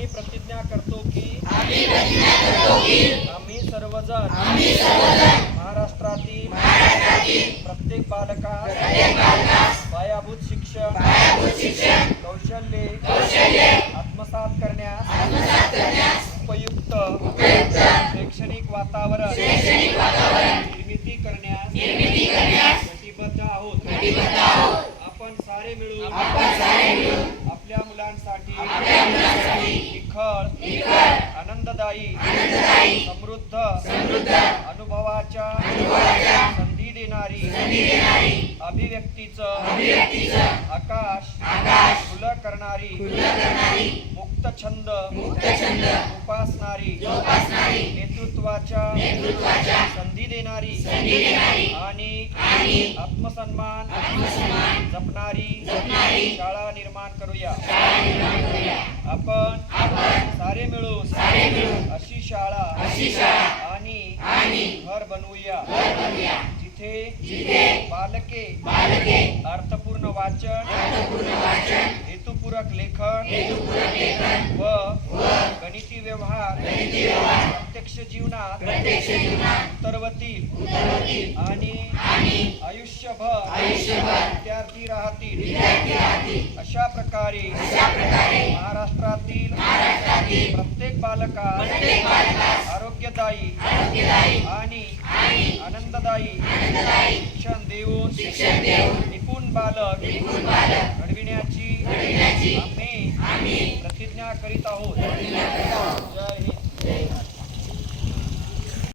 आम्ही प्रतिज्ञा करतो की आम्ही सर्वजण महाराष्ट्रातील प्रत्येक बालकास पायाभूत शिक्षण कौशल्ये आत्मसात करण्यास उपयुक्त शैक्षणिक वातावरण निर्मिती करण्यास कटिबद्ध आहोत। आपण सारे मिळून आपल्या मुलांसाठी निखळ आनंददायी समृद्ध अनुभवाच्या संधी देणारी अभिव्यक्तीचं आकाश खुलं करणारी मुक्त छंद उपासणारी नेतृत्वाच्या संधी देणारी आणि आत्मसन्मान जपणारी शाळा निर्माण करूया। आपण सारे मिळून अशी शाळा आणि घर बनवूया जिथे बालके अर्थपूर्ण वाचन हेतुपूरक लेखन व गणिती व्यवहार प्रत्यक्ष जीवनात उतरवतील आणि आयुष्यभर विद्यार्थी राहतील। अशा प्रकारे महाराष्ट्रातील प्रत्येक बालकास आरोग्यदायी आणि आनंददायी शिक्षण देऊन निपुण बालक घडविण्याची आम्ही प्रतिज्ञा करीत आहोत।